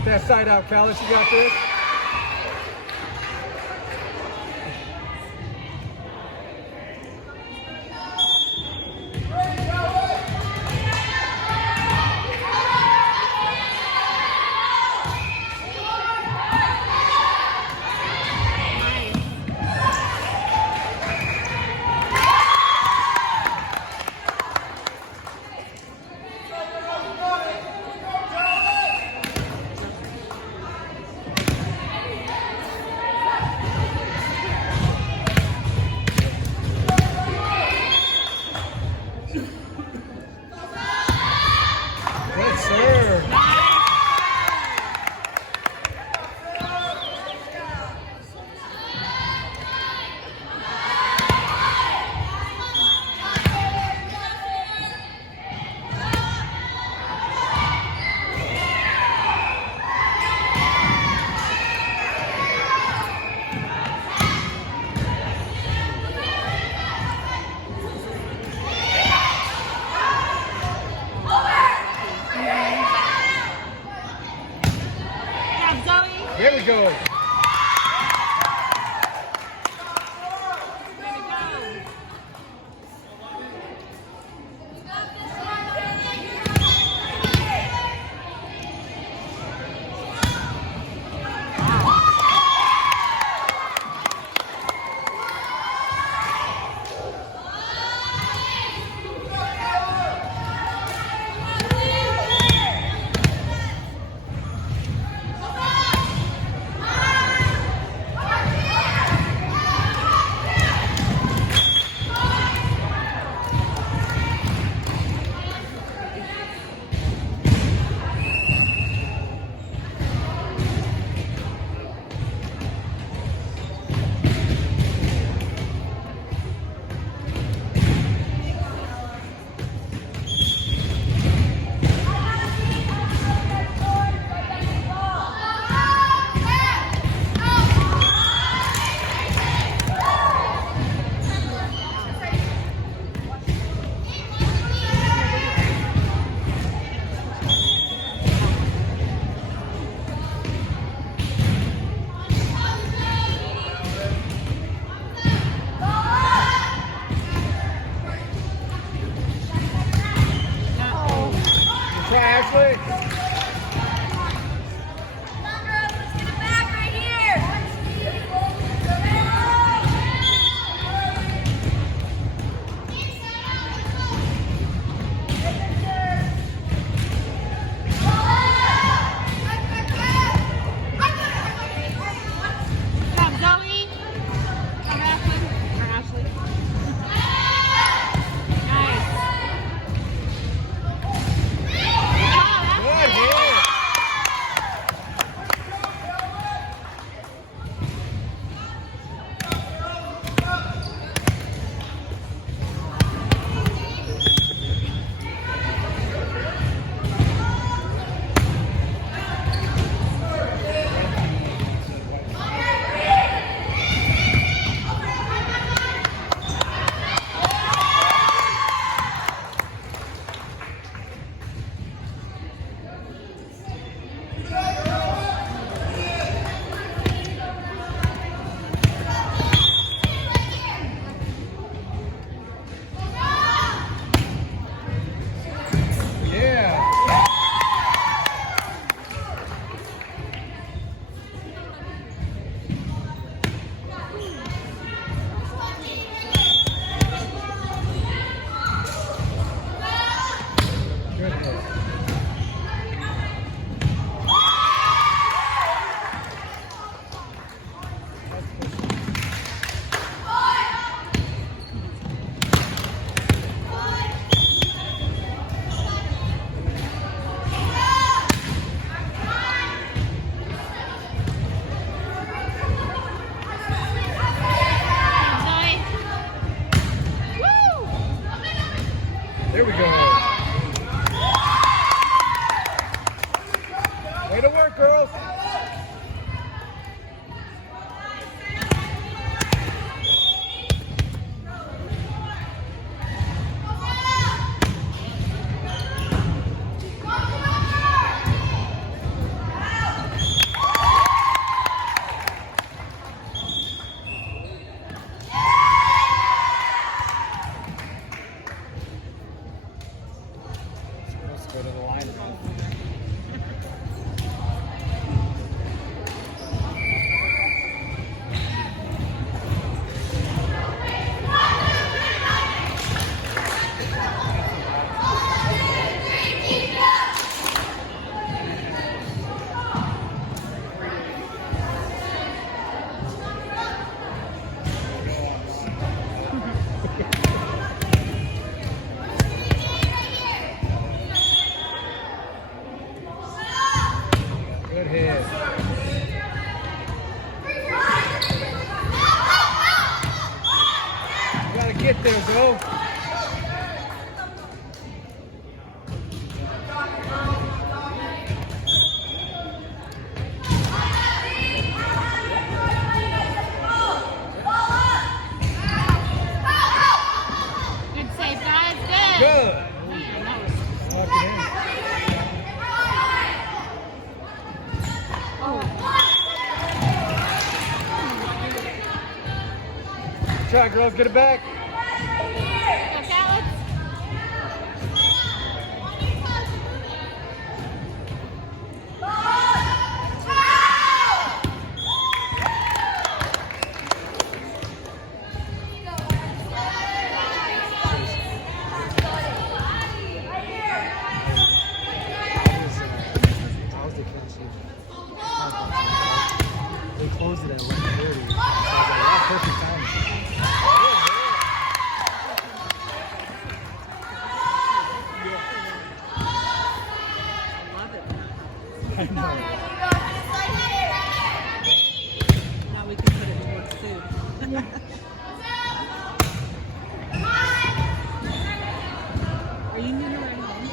Get that side out, Callis. You got this. Good serve. There we go. Ashley. Good try, girls. Get it back. Go, Callis. I was the coach. They closed it at 11:30. So I was like, perfect time. I know. Now we can put it in work too. Are you new to right home?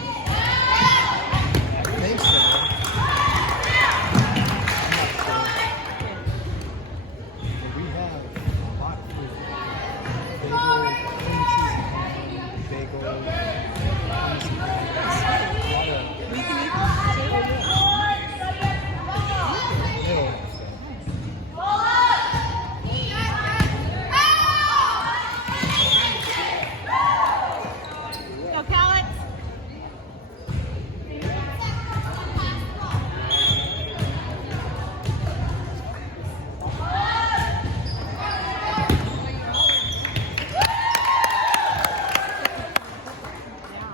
I think so. But we have a lot of food. Bagel, cream cheese and ham, bagel, cheese and ham. A lot of We can eat too. little stuff. Go, Callis.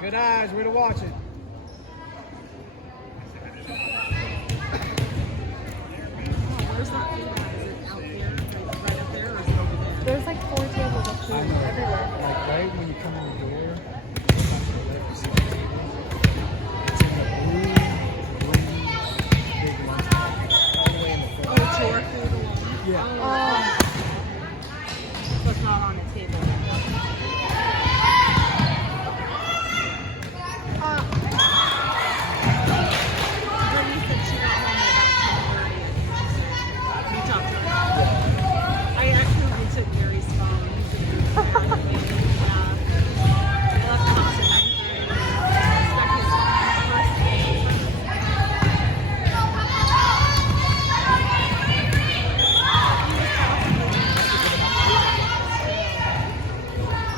Good eyes, way to watch it. Where's that food at? Is it out there, right up there, or is it over there? There's like 4 tables of food I know. everywhere. Like right when you come in the door, it's on the left, you see the table. It's in the blue, big lunch box, all the way in the Oh, front. it's your food alone? Yeah. Oh. So it's not on a table. Brittany said she got home at about 10:30. You talked to her? I accidentally took Gary's phone. Yeah. I left the house at 9:30. Stuck his phone in the first thing.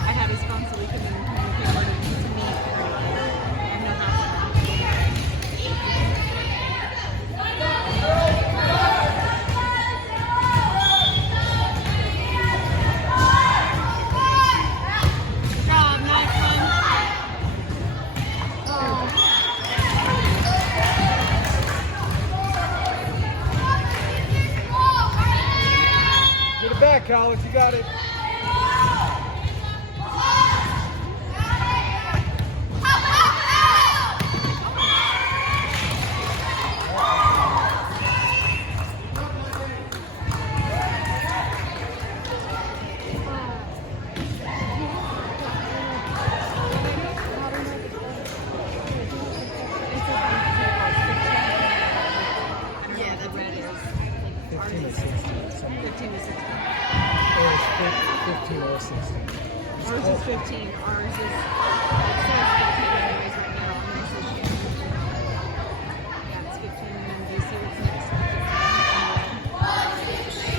I have his phone so we can communicate with him to me. I know how to. Good job. Nice one. Get it back, Collins. You got it. Yeah, the red is 15 to 16. Something. 15 to 16. Or it's 15 or 16. It's Ours close. is 15. Ours is, it says 15 anyways right now. And this is 15. Yeah, it's 15. And then do you see what's next? 15, 16.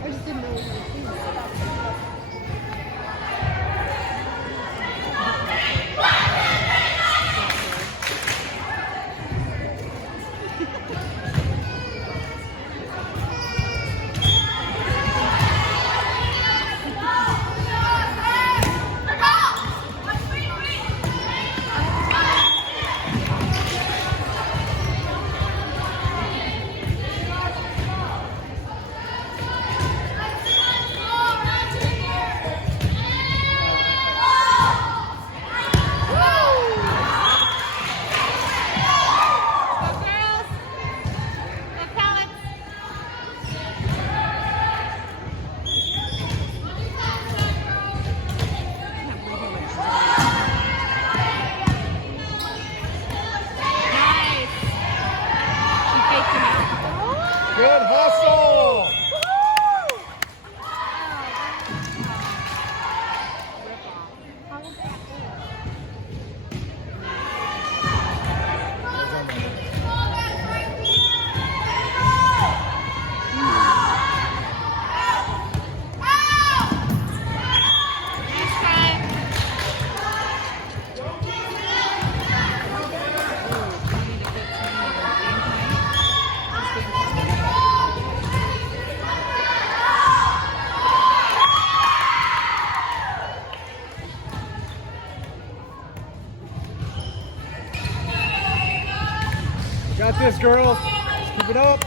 I just didn't know what you were doing. Got this, girls. Just keep it up.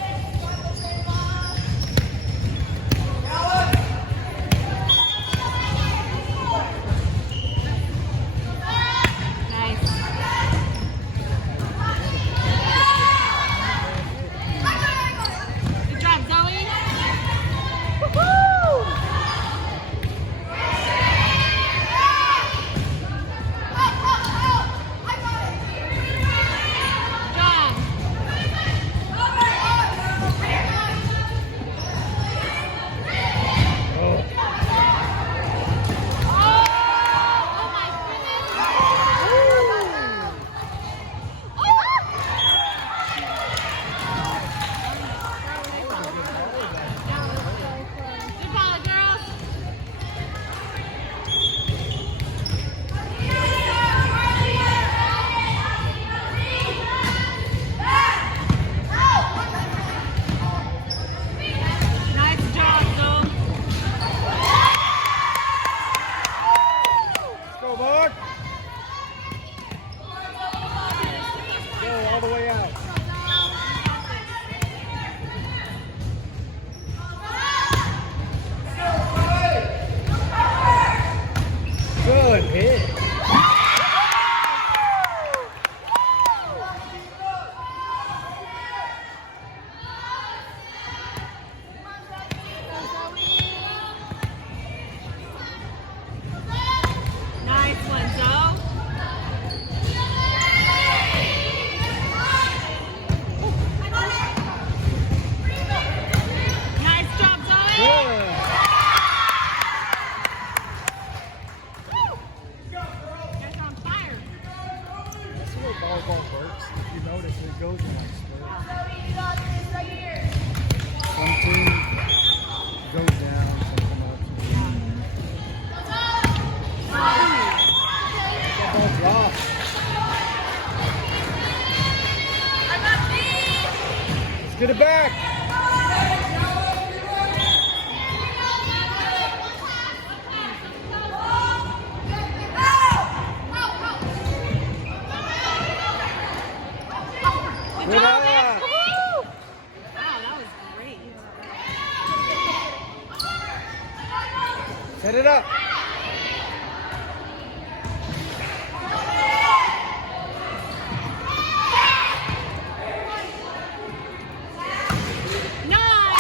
Nice. Good job, Zoe. Woo-hoo! Good job. Oh. Oh my goodness. Good ball, girls. Nice job, Zoe. Let's go, Mark. Go all the way out. Good hit. Nice one, Zoe. Nice job, Zoe. Good. You guys are on fire. That's the way volleyball works. If you notice, it goes in like spurts. Some team goes down, some come up. That ball drops. Let's get it back. Good Good job, eye. man. Woo! Wow, that was great. Set it up. Nice.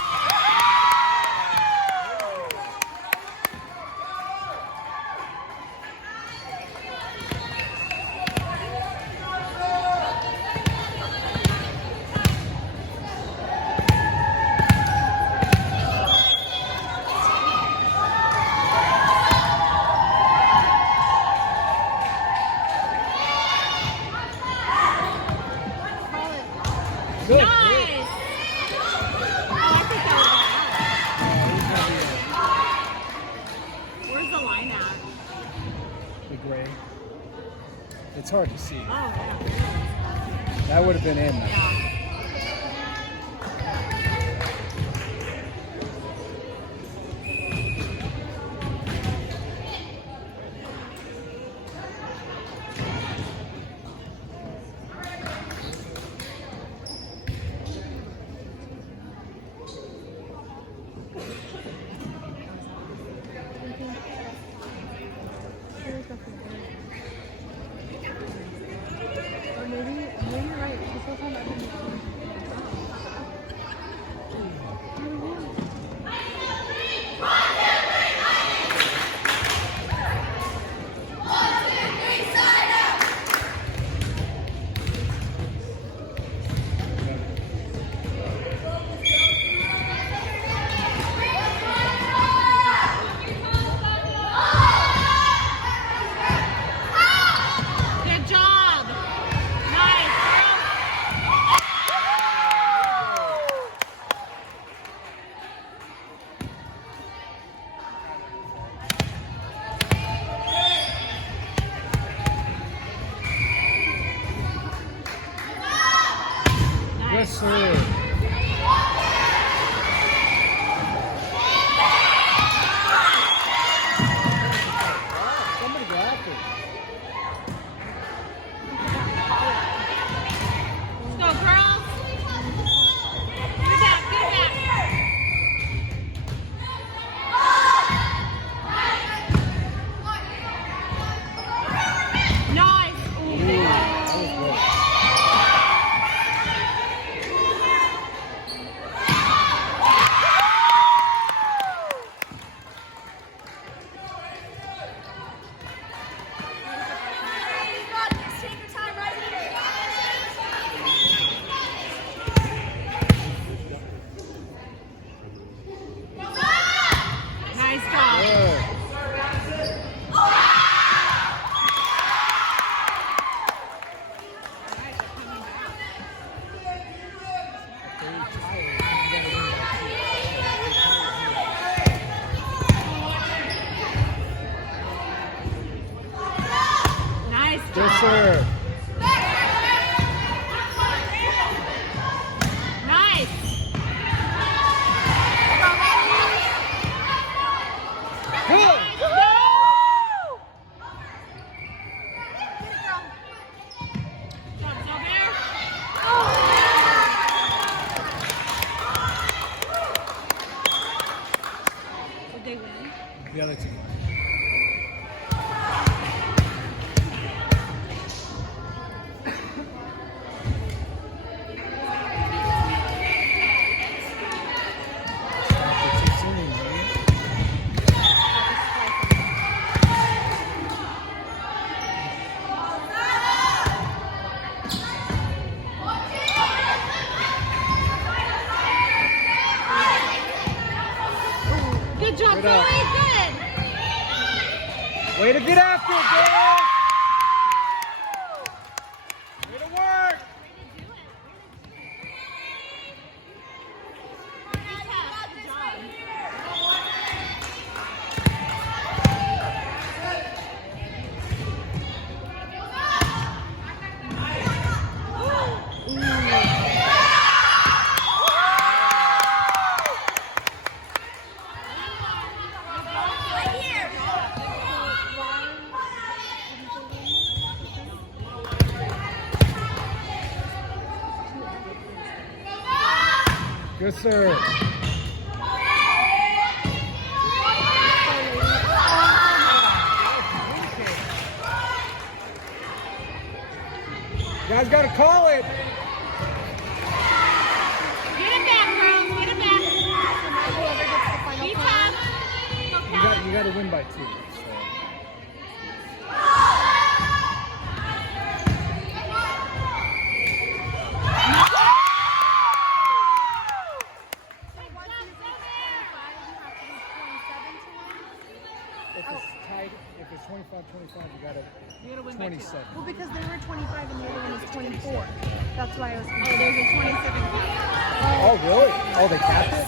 Good Nice. hit. Oh, I think that He's gonna be was out. Where's the line at? the gray. It's hard to see. Oh, yeah. That would have been in. Yeah. Or maybe you're right. This whole time I've been Good job. Nice. Yes, Nice. sir. Somebody go after it. Let's go, girls. Good job. serve. Nice. Good. Go! Job, Zobair. Did they win? The other team. Good job, Good up. Zoe. Good. Way to get after it, girl! Way to work! Good job. Good serve. You guys gotta call it. Get it back, girls. Get it back. Whoever gets the final Be point. tough. You gotta win by 2. So. If it's 25-25, you gotta You gotta win by 2. 27. Well, because they were 25 and the other one was 24. That's why I was Oh, confused. there's a 27. Oh, really? Oh, they capped it?